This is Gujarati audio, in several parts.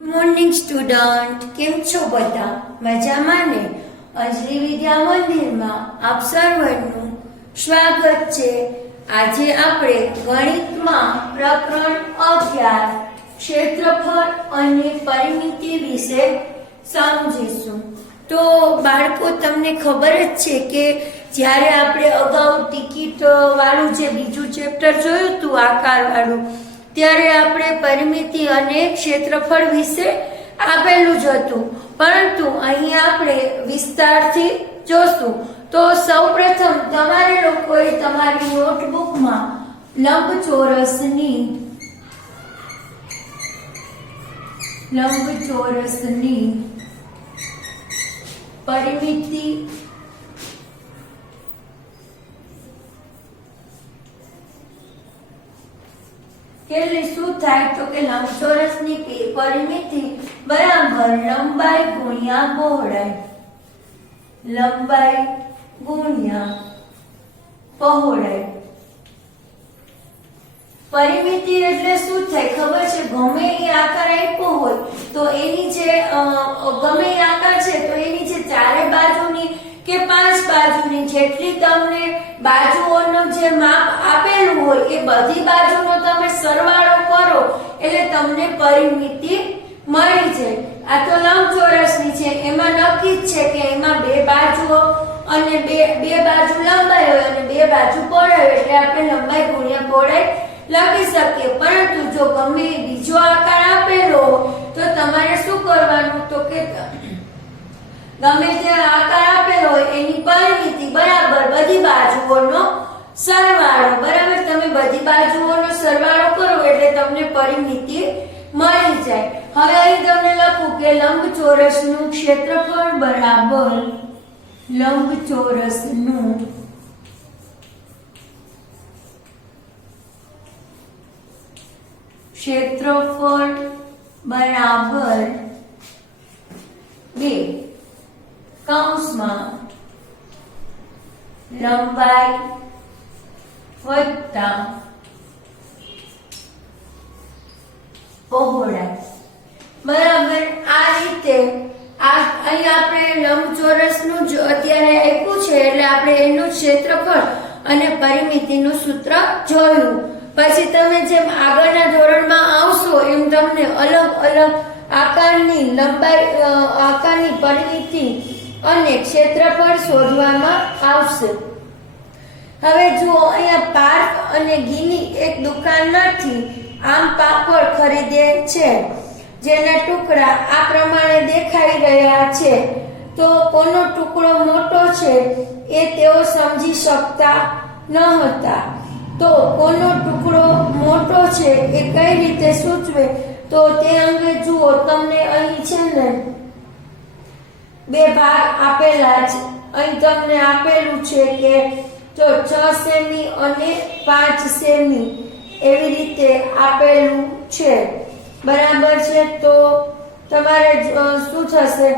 મોર્નિંગ સ્ટુડન્ટ, કેમ છો બધા? મજામાં ને? અંજલિ વિદ્યા મંદિરમાં આપ સર્વનું સ્વાગત છે. આજે આપણે ગણિતમાં પ્રકરણ 11 ક્ષેત્રફળ અને પરિમિતિ વિશે સમજીશું. તો બાળકો, તમને ખબર જ છે કે જ્યારે આપણે અગાઉ ટિકિટ વાળું જે બીજું ચેપ્ટર જોયું હતું, આકાર વાળું, ત્યારે આપણે પરિમિતિ અને ક્ષેત્રફળ વિશે આપેલું જ હતું, પરંતુ અહીં આપણે વિસ્તારથી જોશું. તો સૌપ્રથમ તમારે લોકોએ તમારી નોટબુકમાં લંબચોરસની પરિમિતિ કેટલી શું થાય તો કે લંબચોરસની પરિમિતિ બરાબર લંબાઈ ગુણ્યા પહોળાઈ. લંબાઈ ગુણ્યા પહોળાઈ. પરિમિતિ એટલે શું થાય ખબર છે? ગમે એ આકાર આપ્યો હોય તો એની જે ગમે એ આકાર છે તો એની જે ચારે બાજુની કે પાંચ બાજુની જેટલી તમને બાજુઓનું જે માપ આપેલું હોય એ બધી બાજુનો તમે સરવાળો કરો એટલે તમને પરિમિતિ મળી જાય. આ તો લંબચોરસની છે, એમાં નક્કી જ છે કે એમાં બે બાજુઓ અને બે બાજુ લંબાઈ હોય અને બે બાજુ પહોળાઈ હોય, એટલે આપણે લંબાઈ ગુણ્યા પહોળાઈ લખી શકીએ. પરંતુ જો ગમે બીજો આકાર આપેલો તો તમારે શું કરવાનું તો કે ગમે તે આકાર આપેલો હોય એની પરિમિતિ બરાબર બધી બાજુઓનો સરવાળો. બરાબર, તમે બધી બાજુઓનો સરવાળો કરો એટલે તમને પરિમિતિ મળી જાય. હવે અહીં તમને લખું કે લંબચોરસનું ક્ષેત્રફળ બરાબર લંબચોરસનું ક્ષેત્રફળ બરાબર 2 કૌંસમાં લંબાઈ વત્તા પહોળાઈ. બરાબર, આ રીતે અહીં આપણે લંબચોરસનું જ અત્યારે આપ્યું છે એટલે આપણે એનું ક્ષેત્રફળ અને પરિમિતિનું સૂત્ર જોયું. પછી તમે જેમ આગળના ધોરણમાં આવશો એમ તમને અલગ અલગ આકારની લંબાઈ, આકારની પરિમિતિ અને ક્ષેત્રફળ શોધવામાં આવશે. હવે જુઓ, અહીંયા પાર્થ અને ગીની એક દુકાનમાંથી આમ પાપડ ખરીદે છે, જેના ટુકડા આ પ્રમાણે દેખાઈ રહ્યા છે. તો કોનો ટુકડો મોટો છે એ તેઓ સમજી શકતા ન હતા. તો કોનો ટુકડો મોટો છે એ કઈ રીતે સૂચવે તો તે અંગે જુઓ. તમને અહીં છે ને બે ભાગ આપેલા છે. અહીં તમને આપેલું છે કે તો 6 સેમી અને 5 સેમી એવી રીતે આપેલું છે. બરાબર છે, તો તમારે શું થશે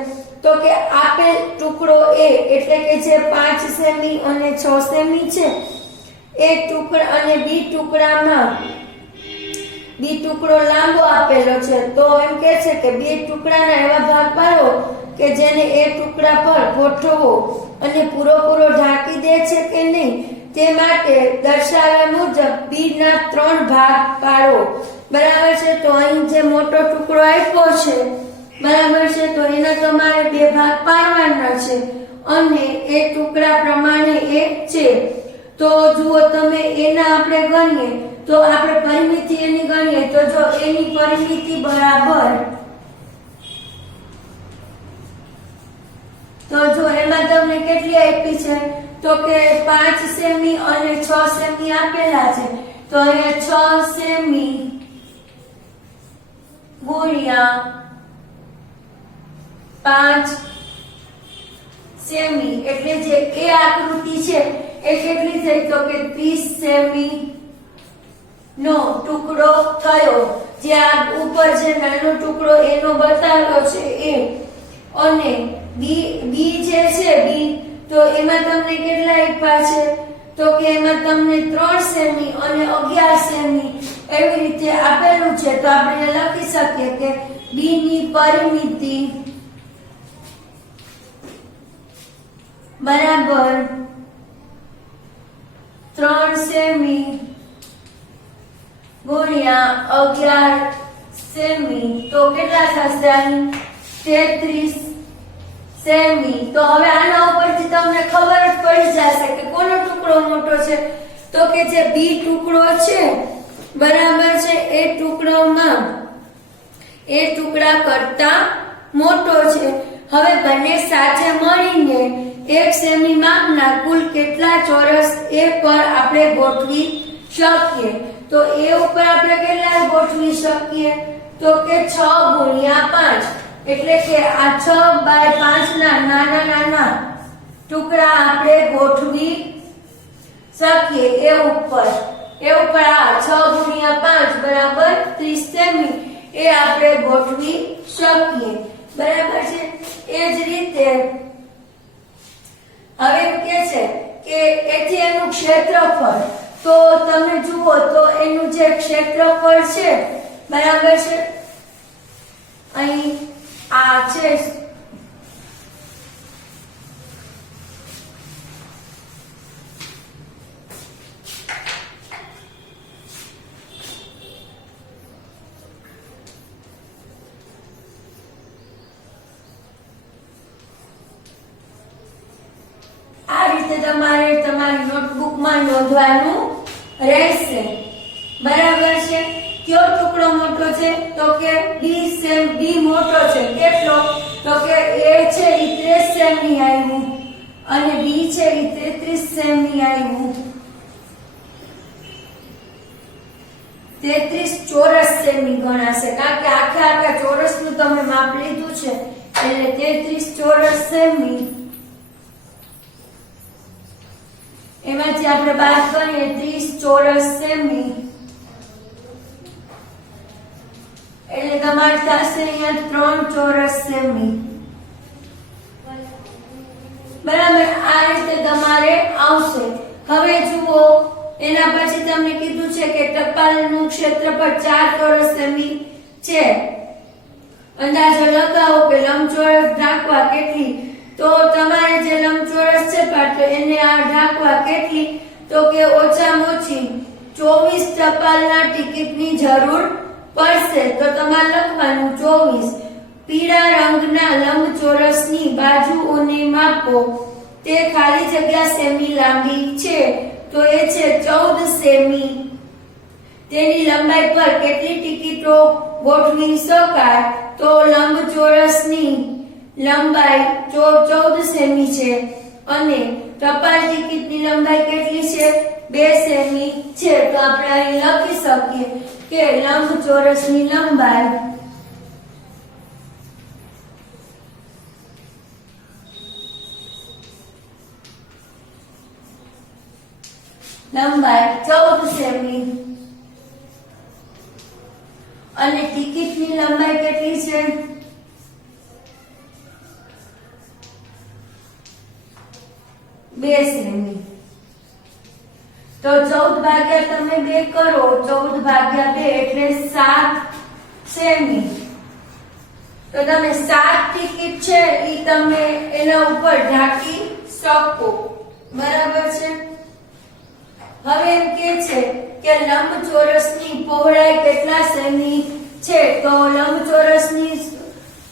તો કે આપેલ ટુકડો એ એટલે કે જે 5 સેમી અને 6 સેમી છે એ ટુકડા અને બી ટુકડામાં બી ટુકડો લાંબો આપેલો છે. તો એમ કે છે કે બે ટુકડાના એવા ભાગ પાડો કે જેને એ ટુકડા પર ગોઠવો અને પૂરો ઢાંકી દે છે કે નહીં તે માટે દર્શાવ્યા મુજબ બી ના 3 ભાગ પાડો. બરાબર છે, તો અહીં જે મોટો ટુકડો આપ્યો છે, બરાબર છે, તો એના તમારે 2 ભાગ પાડવાના છે અને એ ટુકડા પ્રમાણે એ છે. તો જુઓ, તમે એના આપણે ગણીએ તો આપણે પરિમિતિ એની ગણીએ તો જો એની પરિમિતિ બરાબર, તો જો એમાં તમને કેટલી આપી છે તો કે 5 સેમી અને 6 સેમી આપેલા છે. તો અહીંયા 6 સેમી ગુણ્યા 5 સેમી એટલે જે એ આકૃતિ છે એ કેટલી થઈ તો કે 30 સેમી નો ટુકડો થયો. જે આ ઉપર જે નાનો ટુકડો એનો બતાવ્યો છે એ, અને બી જે છે બી, તો એમાં તમને કેટલા આપ્યા છે તો કે એમાં તમને 3 સેમી અને 11 સેમી એવી રીતે આપેલું છે. તો આપણે લખી શકીએ કે બી ની પરિમિતિ બરાબર 3 સેમી ગુણ્યા 11 સેમી, તો કેટલા થશે? 33 સેમી. તો હવે આના ઉપરથી તમને ખબર જ પડી જશે કે કોનો ટુકડો મોટો છે, તો કે જે બી ટુકડો છે બરાબર છે એ ટુકડા કરતા મોટો છે. હવે બંને સાથે મળીને 1 સેમી માપના કુલ કેટલા ચોરસ એ પર આપણે ગોઠવી શકીએ? તો એ ઉપર આપણે કેટલા ગોઠવી શકીએ? તો કે 6 ગુણ્યા 5, એટલે કે આ 6 બાય 5 ના નાના નાના ટુકડા આપણે ગોઠવી શકીએ એ ઉપર આ 6 ગુણ્યા 5 બરાબર 30 સેમી એ આપણે ગોઠવી શકીએ. બરાબર છે. એ જ રીતે હવે કે છે કે એથી એનું ક્ષેત્રફળ, તો તમે જુઓ તો એનું જે ક્ષેત્રફળ છે બરાબર છે અહીં આ છે તમારે તમારી નોટબુકમાં નોંધવાનું રહેશે. બરાબર છે. કયો ટુકડો મોટો છે? તો કે બી મોટો છે. કેટલો? તો કે એ છે ઈ 30 સેમી આવ્યું અને બી છે ઈ 33 સેમી આવ્યું. 33 ચોરસ સેમી ગણાશે, કારણ કે આખા ચોરસનું તમે માપ લીધું છે એટલે 33 ચોરસ સેમી. એમાંથી આપણે બાદ કરીએ 30 ચોરસ સેમી એટલે તમારે થશે અહીંયા 3 ચોરસ સેમી. બરાબર. આ રીતે તમારે આવશે. હવે જુઓ એના પછી તમને કીધું છે કે ટપાલનું ક્ષેત્રફળ 4 ચોરસ સેમી છે. અંદાજો લગાવો કે લંબચોરસ ઢાંકવા કેટલી, તો તમારે જે લંબચોરસ છે પાટો એને આ ઢાંકવા કેટલી, તો કે ઓછામાં ઓછી 24 ટપાલના ટિકિટની જરૂર પડશે. તો તમારે લખવાનું 24. પીળા રંગના લંબચોરસની બાજુઓને માપો. તે ખાલી જગ્યા સેમી લાંબી છે, તો એ છે 14 સેમી. તેની લંબાઈ પર કેટલી ટિકિટો ગોઠવી શકાય? તો લંબચોરસની લંબાઈ 14 સેમી છે અને ટપાલ ટિકિટની લંબાઈ કેટલી છે? 2 સેમી છે. તો આપણે અહીં લખી શકીએ કે લંબચોરસની લંબાઈ લંબાઈ 14 સેમી અને ટિકિટની લંબાઈ કેટલી છે? 2 સેમી. તો 14 ભાગ્યા તમે 2 કરો, 14 ભાગ્યા 2 એટલે 7 સેમી. તો તમે 7 ટિકિટ છે ઈ તમે એના ઉપર ઢાંકી શકો. બરાબર છે. હવે એમ કે છે કે લંબચોરસની પહોળાઈ કેટલા સેમી છે? તો લંબચોરસની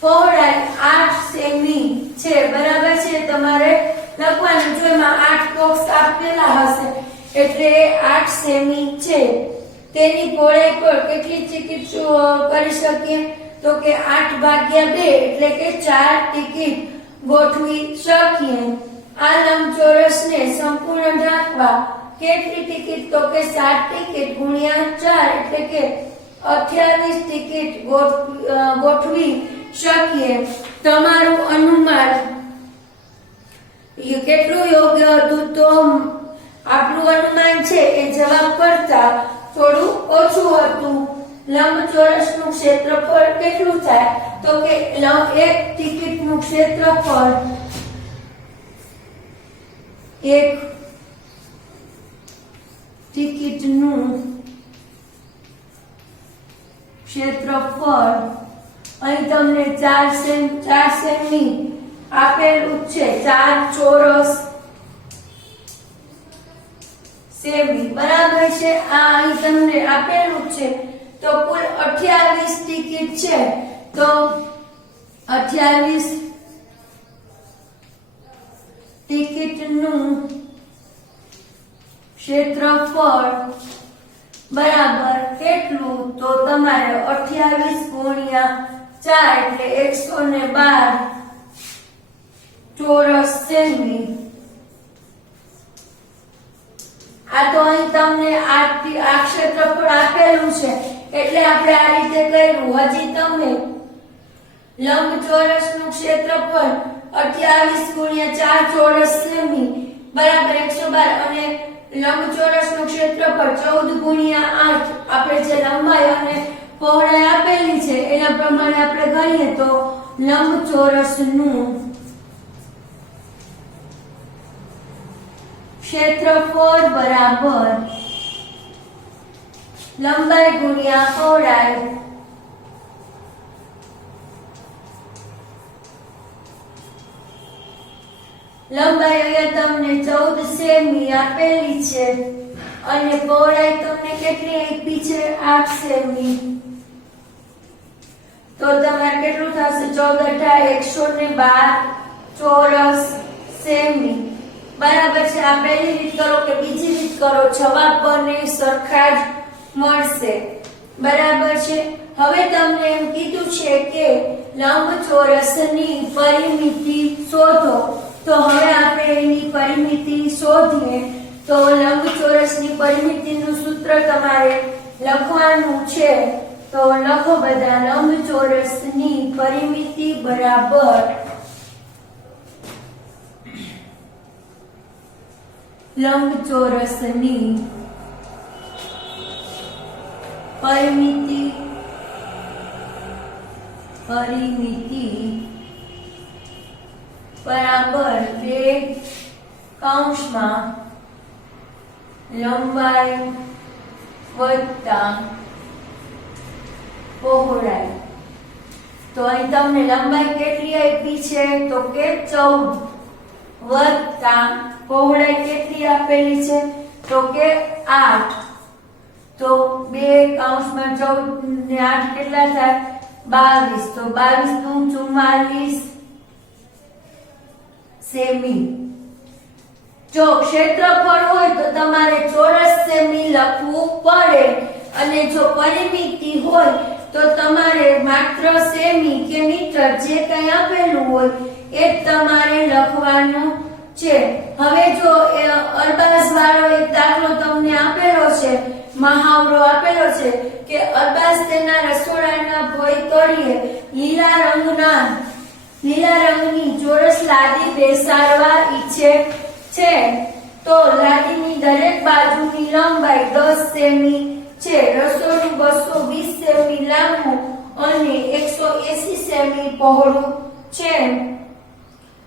પહોળાઈ 8 સેમી છે. બરાબર છે. તમારે લખવાનું, જો એમાં 8 બોક્સ આપેલા હશે એટલે 8 સેમી છે. તેની પહોળાઈ પર કેટલી ટિકિટ કરી શકીએ? તો કે 8 ભાગ્યા 2 એટલે કે 4 ટિકિટ ગોઠવી શકીએ. આ લંબચોરસને સંપૂર્ણ ઢાંકવા કેટલી ટિકિટ? તો કે 7 ટિકિટ ગુણ્યા 4 એટલે કે 28 ટિકિટ ગોઠવી શકીએ. તમારું અનુમાન કેટલું યોગ્ય હતું? તો આપણું અનુમાન છે એ જવાબ કરતા થોડું ઓછું હતું. લંબચોરસનું ક્ષેત્રફળ કેટલું થાય? તો કે એક ટિકિટનું ક્ષેત્રફળ એક ટિકિટનું ક્ષેત્રફળ અહીં તમને 4 સેમી આપેલું છે, 4 ચોરસ સેમી બરાબર છે. આ અહીં તમને આપેલું છે. તો કુલ 28 ટિકિટ છે. તો 28 ટિકિટનું ક્ષેત્રફળ બરાબર કેટલું? તો તમારે 28 ગુણ્યા 4 એટલે 112 ચોરસ સેમી. આ તો અહીં તમને આ ક્ષેત્રફળ આપેલું છે એટલે આપણે આ રીતે કર્યું. હજી તમે લંબચોરસનું ક્ષેત્રફળ 28 ગુણ્યા 4 ચોરસ સેમી બરાબર 112 અને લંબચોરસનું ક્ષેત્રફળ 14 ગુણ્યા 8 આપણે જે લંબાઈ અને પહોળાઈ આપેલી છે એના પ્રમાણે આપણે ગણીએ તો લંબચોરસનું ક્ષેત્રફળ બરાબર લંબાઈ ગુણ્યા પહોળાઈ લંબાઈ અહીંયા તમને 14 સેમી આપેલી છે અને પહોળાઈ તમને કેટલી આપી છે? 8 સેમી. તો તમારે કેટલું થશે? 14 112 ચોરસ સેમી બરાબર છે. આ પહેલી રીત કરો કે બીજી રીત કરો, જવાબ બંને સરખા જ મળશે બરાબર છે. હવે તમને એમ કીધું છે કે લંબચોરસની પરિમિતિ શોધો. તો હવે આપણે એની પરિમિતિ શોધીએ. તો લંબચોરસની પરિમિતિનું સૂત્ર તમારે લખવાનું છે. તો લખો બધા. લંબચોરસની પરિમિતિ બરાબર લંબચોરસની પરિમિતિ બરાબર 2 કૌંસમાં લંબાઈ વત્તા પહોળાઈ. તો અહીં તમને લંબાઈ કેટલી આપી છે? તો કે 14 વત્તા પહોળાઈ કેટલી આપેલી છે? તો કે 8. તો 2 કૌંસમાં 14 ને 8 કેટલા થાય? 22. તો 22 નું 44 સેમી. જો ક્ષેત્રફળ હોય તો તમારે ચોરસ સેમી લખવું પડે અને જો પરિમિતિ હોય તો તમારે માત્ર સેમી કે મીટર જે કંઈ આપેલું હોય એ તમારે લખવાનું છે. હવે જો અરબાઝ વાળો એક દાખલો તમને આપેલો છે, મહાવરો આપેલો છે કે અરબાઝ તેના રસોડાના ભોંય તળિયે લીલા રંગની ચોરસ લાદી બેસાડવા ઈચ્છે છે. તો લાદીની દરેક બાજુની લંબાઈ 10 સેમી છે. રસોડું 220 સેમી લાંબુ અને 180 સેમી પહોળું છે.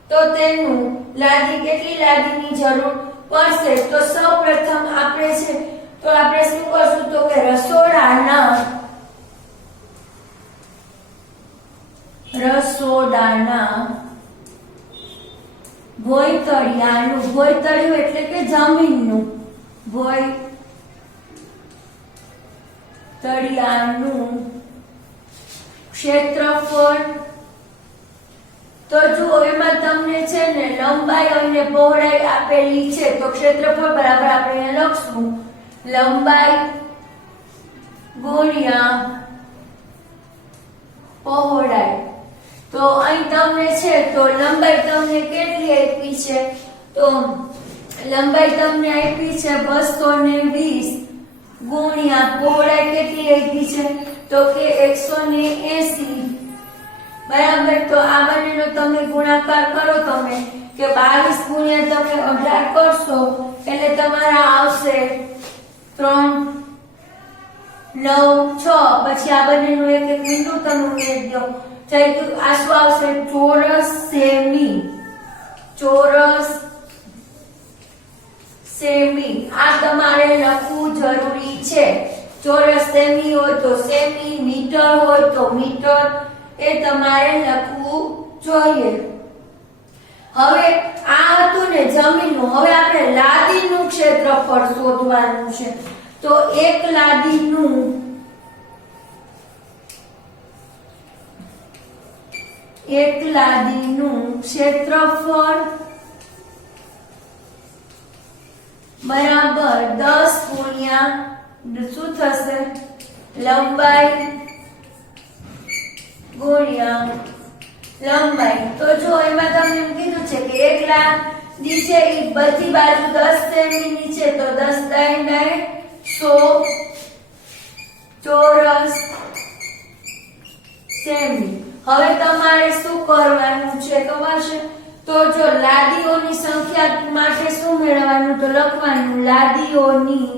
તો તેનું કેટલી લાદીની જરૂર પડશે? તો સૌપ્રથમ આપણે શું કરશું? તો કે રસોડાના ભોંયતળિયું એટલે કે જમીનનું ભોંયતળિયાનું ક્ષેત્રફળ. તો જુઓ એમાં તમને છે ને લંબાઈ અને પહોળાઈ આપેલી છે. તો ક્ષેત્રફળ બરાબર આપણે અહીંયા લખશું લંબાઈ ગુણ્યા પહોળાઈ. તો અહીં તમને છે તો લંબાઈ તમને કેટલી આપી છે? તો લંબાઈ તમને આપી છે 220 ગુણ્યા પહોળાઈ કેટલી આપી છે? તો કે 180 બરાબર. તો આ બંનેનો તમે ગુણાકાર કરો તમે કે 22 ગુણ્યા તમે 18 કરશો એટલે તમારા આવશે 3 9 6. પછી આ બંનેનું એક બિંદુ તમે ઉમેરી દો. આ શું આવશે? ચોરસ સેમી. આ તમારે લખવું જરૂરી છે. ચોરસ સેમી હોય તો સેમી, મીટર હોય તો મીટર, એ તમારે લખવું જોઈએ. હવે આ હતું ને જમીનનું. હવે આપણે લાદીનું ક્ષેત્રફળ શોધવાનું છે. તો એક લાદીનું ક્ષેત્રફળ બરાબર 10 ગુણ્યા શું થશે? લંબાઈ ગુણ્યા લંબાઈ. તો જો એમાં તમને એમ કીધું છે કે એક લાદી છે એ બધી બાજુ 10 સેમી ની છે, તો 10 × 100 ચોરસ સેમી. હવે તમારે શું કરવાનું છે ખબર છે? તો જો લાદીઓની સંખ્યા માટે શું મેળવવાનું? તો લખવાનું લાદીઓની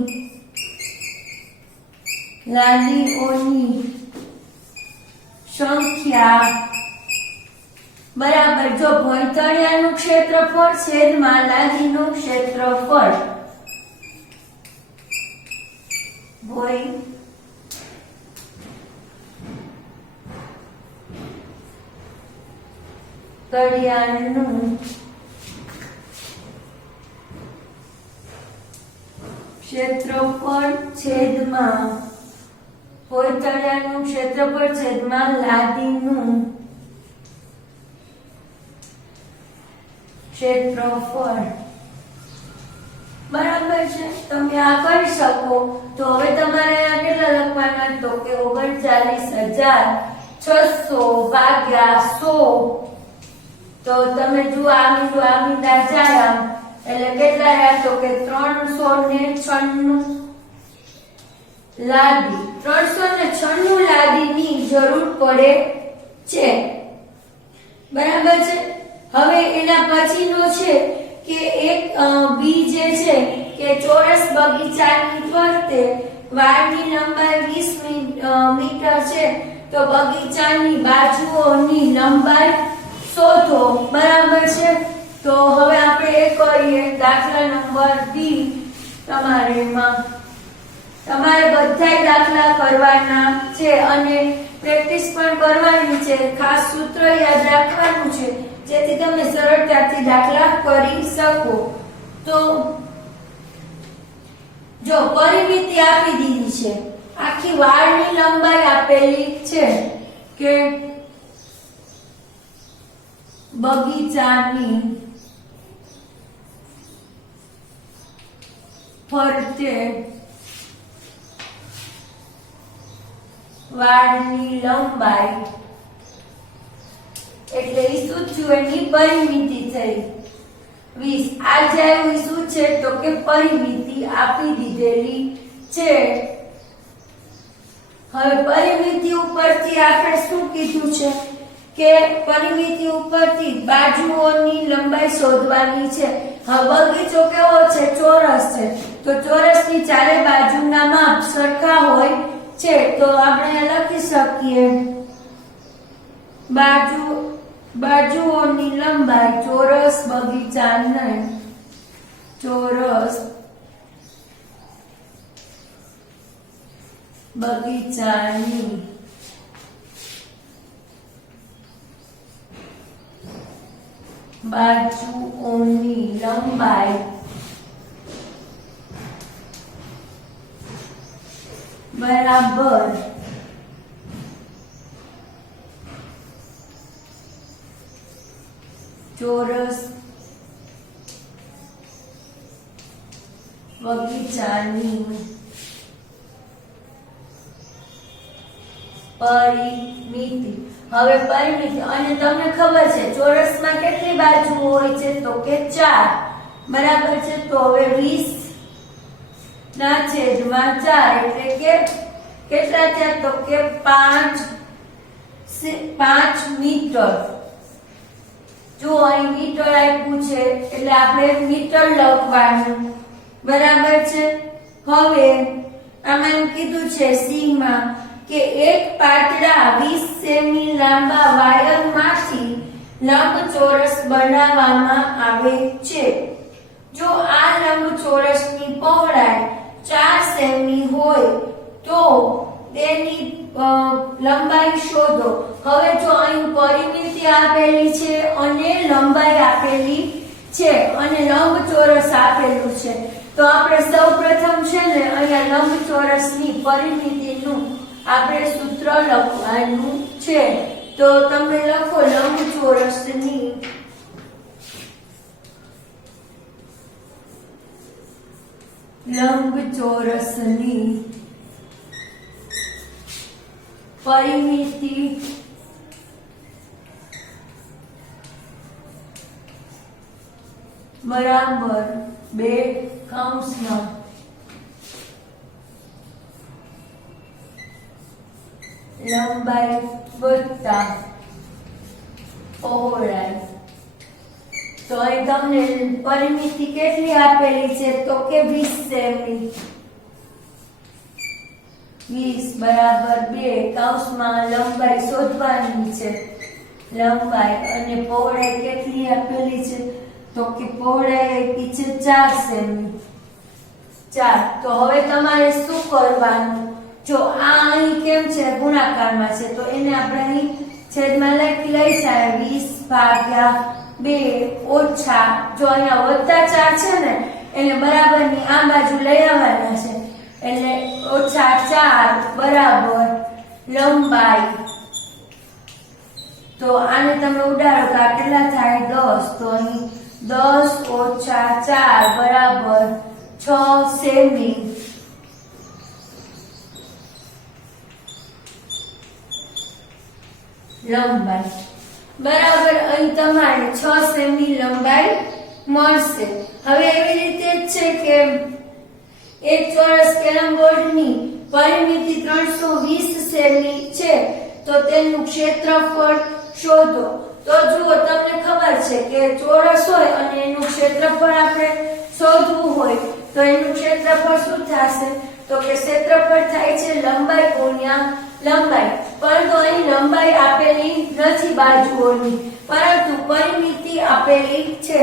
સંખ્યા બરાબર જો ભોંયતળિયાનું ક્ષેત્રફળ છેદમાં લાદીનું ક્ષેત્રફળ. ભોંયતળિયાનું ક્ષેત્રફળ છેદમાં ભોંયતળિયાનું ક્ષેત્રફળ છેદમાં લાદીનું ક્ષેત્રફળ. બરાબર છે? તમે આ કરી શકો. તો હવે તમારે આ કેટલા લખવાના? તો કે 39,600 ભાગ્યા 100. તો તમે જુઓ આમી જાય એટલે કેટલા રહ્યા? તો કે 396 લાદી. 396 લાદીની જરૂર પડે છે. બરાબર છે? હવે એના પછીનો છે કે એક બી જે છે કે ચોરસ બગીચાની ફરતે વાડની લંબાઈ 20 મીટર છે, તો બગીચાની બાજુઓની લંબાઈ શોધો. બરાબર છે? તો હવે આપણે એ કરીએ. દાખલા નંબર ડી. તમારે બધાય દાખલા કરવાના છે અને પ્રેક્ટિસ પણ કરવાની છે. ખાસ સૂત્ર યાદ રાખવાનું છે જેથી તમે સરળતાથી દાખલા કરી શકો. તો જો પરિમિતિ આપી દીધી છે, આખી વાડની લંબાઈ આપેલી છે કે બગીચાની ફરતે વાડની લંબાઈ એટલે ઈ શું થયું? એની પરિમિતિ થઈ 20. આ જાય શું છે? તો કે પરિમિતિ આપી દીધેલી છે. હવે પરિમિતિ ઉપરથી આપણે શું કીધું છે કે પરિમિતિ ઉપરથી બાજુઓની લંબાઈ શોધવાની છે. હવે બગીચો કેવો છે? ચોરસ છે. તો ચોરસની ચારે બાજુના માપ સરખા હોય છે, તો આપણે લખી શકીએ બાજુઓની લંબાઈ ચોરસ બગીચાની બાજુઓની લંબાઈ બરાબર ચોરસ બગીચાની પરિમિતિ. હવે પરિમિતિ અને તમને ખબર છે ચોરસમાં કેટલી બાજુ હોય છે? તો કે 4. બરાબર છે? તો હવે 20/4 એટલે કે કેટલા થયા? તો કે 5 મીટર. જો અહીં મીટર આપ્યું છે એટલે આપણે મીટર લખવાનું. બરાબર છે? હવે આમાં એમ કીધું છે સી માં કે એક પાતળા 20 સેમી લાંબા વાયરમાંથી લંબચોરસ બનાવવામાં આવે છે. જો આ લંબચોરસની પહોળાઈ 4 સેમી હોય તો તેની લંબાઈ શોધો. હવે જો અહીં પરિમિતિ આપેલી છે અને લંબાઈ આપેલી છે અને લંબચોરસ આપેલું છે, તો આપણે સૌપ્રથમ છે ને અહીંયા લંબચોરસની પરિમિતિનું આપણે સૂત્ર લખવાનું છે. તો તમે લખો લંબચોરસની પરિમિતિ બરાબર 2 કૌંસમાં લંબાઈ વત્તા પહોળાઈ. તો અહીં તમને પરિમિતિ કેટલી આપેલી છે તો કે 20 સેમી. 20 બરાબર 2 કૌંસમાં લંબાઈ શોધવાની છે. લંબાઈ અને પહોળાઈ કેટલી આપેલી છે તો કે પહોળાઈ આપી છે 4 સેમી. 4. તો હવે તમારે શું કરવાનું? જો આ અહીં કેમ છે ગુણાકારમાં છે તો એને આપણે અહીં છેદમાં લઈ જાય 20/2 ઓછા, જો અહીંયા વત્તા 4 છે ને એટલે બરાબરની આ બાજુ લઈ આવવાના છે એટલે ઓછા 4 બરાબર લંબાઈ. તો આને તમે ઉડાડો તો આ કેટલા થાય 10. તો અહીં 10 ઓછા 4 બરાબર 6 સેમી. લંબાઈ બરાબર અહીં તમારે 6 સેમી લંબાઈ મળશે. હવે એવી રીતે જ છે કે એક ચોરસ કેરમ બોર્ડની પરિમિતિ 320 સેમી છે તો તેનું ક્ષેત્રફળ શોધો. તો જુઓ તમને ખબર છે કે ચોરસ હોય અને એનું ક્ષેત્રફળ આપણે શોધવું હોય તો એનું ક્ષેત્રફળ શું થશે તો કે ક્ષેત્રફળ થાય છે લંબાઈ ગુણ્યા લંબાઈ. પરંતુ અહીં લંબાઈ આપેલી નથી બાજુઓની, પરંતુ પરિમિતિ આપેલી છે.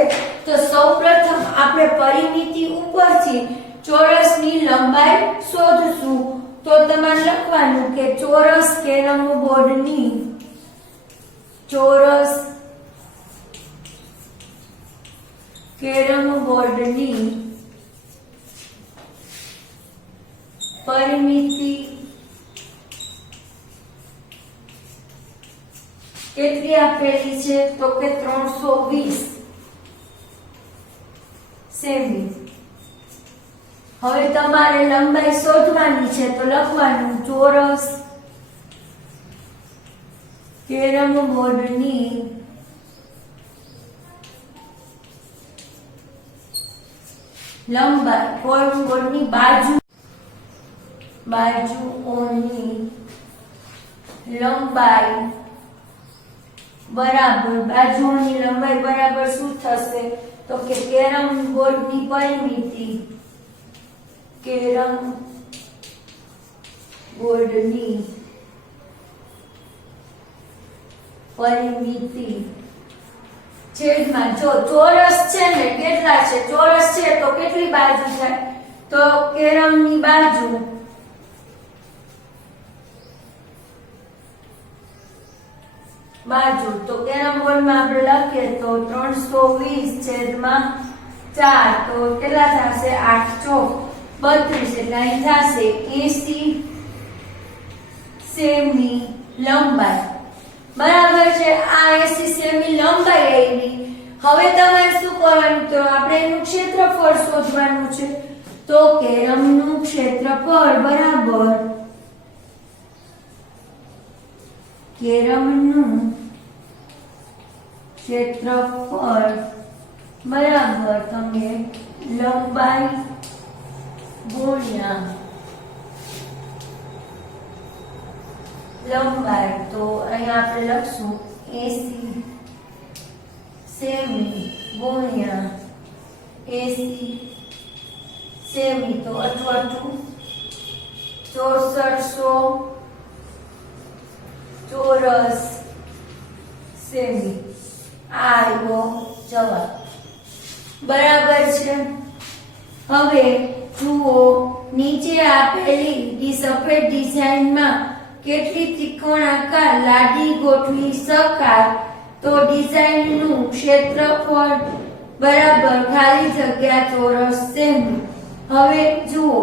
તો સૌપ્રથમ આપણે પરિમિતિ ઉપરથી ચોરસની લંબાઈ શોધશું. તો તમારે લખવાનું કે ચોરસ કેરમ બોર્ડની પરિમિતિ કેટલી આપેલી છે તો કે 320 સેમી. હવે તમારે લંબાઈ શોધવાની છે તો લખવાનું ચોરસ કેરમ બોર્ડની લંબાઈ કેરમ બોર્ડની બાજુઓની લંબાઈ બરાબર બાજુઓની લંબાઈ બરાબર શું થશે તો કે કેરમ બોર્ડની પરિમિતિ છેદમાં જો ચોરસ છે ને કેટલા છે ચોરસ છે તો કેટલી બાજુ થાય તો કેરમની બાજુ તો કેરમ બોર્ડમાં આપણે લખીએ તો 320 છેદમાં 4 તો કેટલા થશે 8 ચોક 32 એટલે અહીં થશે 80 સેમી લંબાઈ. બરાબર છે. આ 80 સેમી લંબાઈ આવી. હવે તમારે શું કરવાનું તો આપણે એનું ક્ષેત્રફળ શોધવાનું છે. તો કેરમનું ક્ષેત્રફળ બરાબર તમે લંબાઈ ગુણ્યા લંબાઈ. તો અહીંયા આપણે લખશું 80 સેમી ગુણ્યા 80 સેમી તો 6400 ચોરસ સેમી. આ આવ્યો જવાબ. બરાબર છે. હવે જુઓ નીચે આપેલી સફેદ ડિઝાઇનમાં કેટલી ત્રિકોણાકાર લાદી ગોઠવી શકાય તો ડિઝાઇનનું ક્ષેત્રફળ બરાબર ખાલી જગ્યા ચોરસ સેમી. હવે જુઓ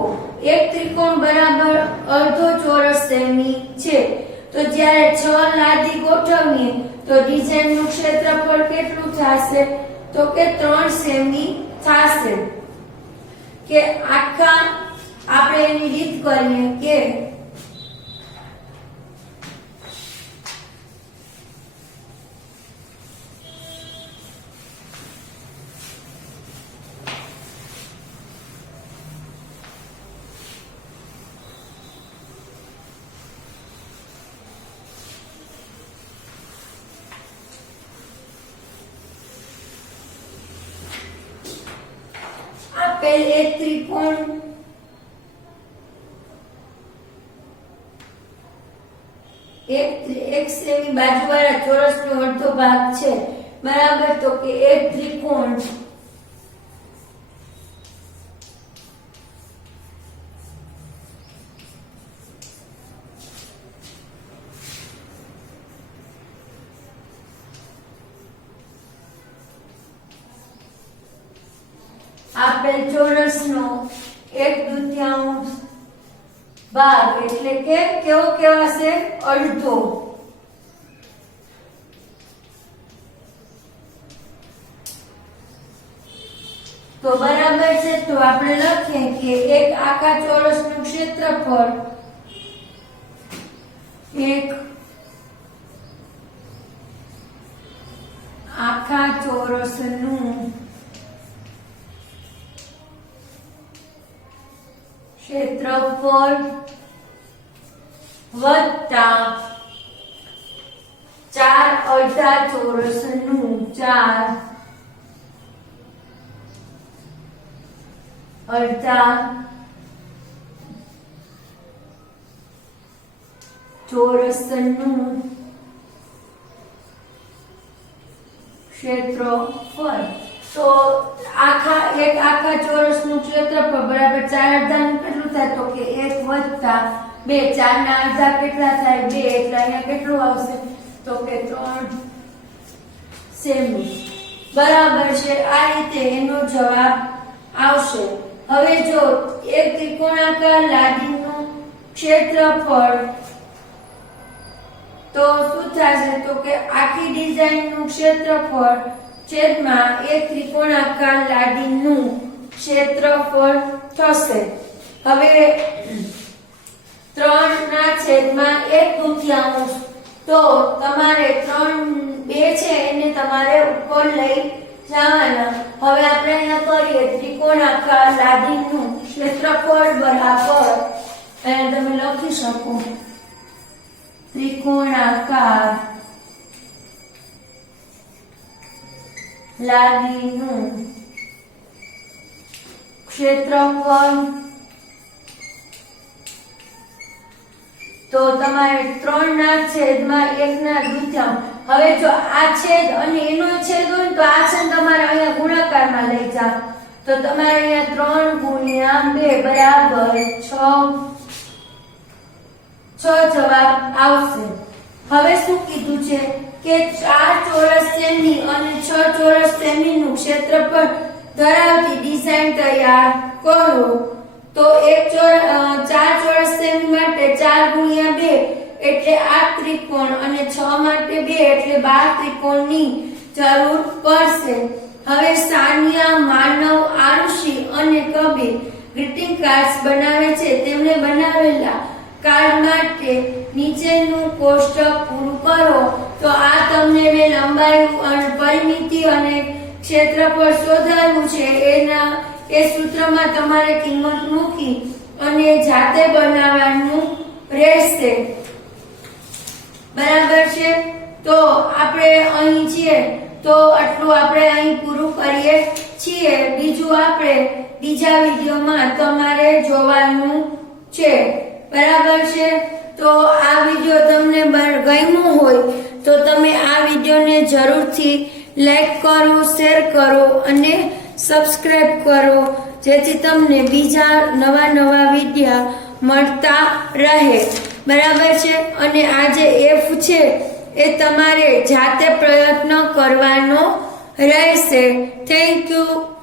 એક ત્રિકોણ બરાબર અડધો ચોરસ સેમી છે તો જ્યારે 6 લાદી ગોઠવીએ તો ડિઝાઇનનું ક્ષેત્રફળ કેટલું થશે તો કે 3 સેમી થશે. કે આખા આપણે એની રીત કરીએ કે આપેલ એક ત્રિકોણ એક સેમી બાજુવાળા ચોરસનો અડધો ભાગ છે બરાબર. તો કે એક ત્રિકોણ આપેલ ચોરસનો 1/2 ભાગ એટલે કે કેવો કહેવાશે અડધો. તો બરાબર છે. તો આપણે લખીએ કે એક આખા ચોરસનું ક્ષેત્રફળ એક આખા ચોરસનું ક્ષેત્રફળ વત્તા 4 અડધા ચોરસનું 4 અડધા ચોરસનું ક્ષેત્રફળ. તો એક આખા ચોરસનું ક્ષેત્રફળ બરાબર 4 અડધાનું કેટલું થાય તો કે 1 વત્તા 2. 4 ના અડધા કેટલા થાય 2 એટલે અહીંયા કેટલું આવશે તો કે 3 સેમી. બરાબર છે. આ રીતે એનો જવાબ આવશે. હવે જો એક ત્રિકોણાકાર લાદીનું ક્ષેત્રફળ તો શું થશે તો કે આખી ડિઝાઇનનું ક્ષેત્રફળ છેદમાં એક ત્રિકોણાકાર લાદીનું ક્ષેત્રફળ થશે. હવે 3/1/2 તો તમારે 2 છે એને તમારે ઉપર લઈ જવાના. હવે આપણે અહીંયા કરીએ ત્રિકોણાકાર લાદીનું ક્ષેત્રફળ બરાબર અને તમે લખી શકો ત્રિકોણાકાર લાદીનું ક્ષેત્રફળ તો તમારે 3/1/2. હવે જો આ છેદ અને એનો છેદ હોય તો આ છે તમારે અહીંયા ગુણાકારમાં લઈ જાવ તો તમારે અહીંયા 3 × 2 બરાબર 6 જવાબ આવશે. હવે શું કીધું છે કે 4 ચોરસ સેમી અને 6 ચોરસ સેમીનું ક્ષેત્રફળ ધરાવતી ડિઝાઇન તૈયાર કરો. તો 4 ચોરસ સેમી માટે 4 × 2 એટલે 8 ત્રિકોણ અને 6 માટે 2 એટલે 12 ત્રિકોણની જરૂર પડશે. હવે સાનિયા, માનવ, આરુષિ અને કબીર ગ્રીટિંગ કાર્ડ્સ બનાવે છે. તેમણે બનાવેલા કાર્ડ માટે નીચેનું કોષ્ટક પૂરું કરો. તો આ તમને મેં લંબાઈ અને પરિમિતિ અને ક્ષેત્રફળ શોધાયું છે એ સૂત્રમાં તમારે કિંમત મૂકી અને જાતે બનાવવાનું રહેશે. બરાબર છે. તો આપણે અહીં છીએ તો આટલું આપણે અહીં પૂરું કરીએ છીએ. બીજું આપણે બીજા વિડીયોમાં તમારે જોવાનું છે. બરાબર છે. તો આ વિડીયો તમને ગમ્યો હોય તો તમે આ વિડીયોને જરૂરથી લાઈક કરો, શેર કરો અને સબસ્ક્રાઇબ કરો જેથી તમને બીજા નવા વિડીયો મળતા રહે. બરાબર છે. અને આ જે એફ છે એ તમારે જાતે પ્રયત્ન કરવાનો રહેશે. Thank you.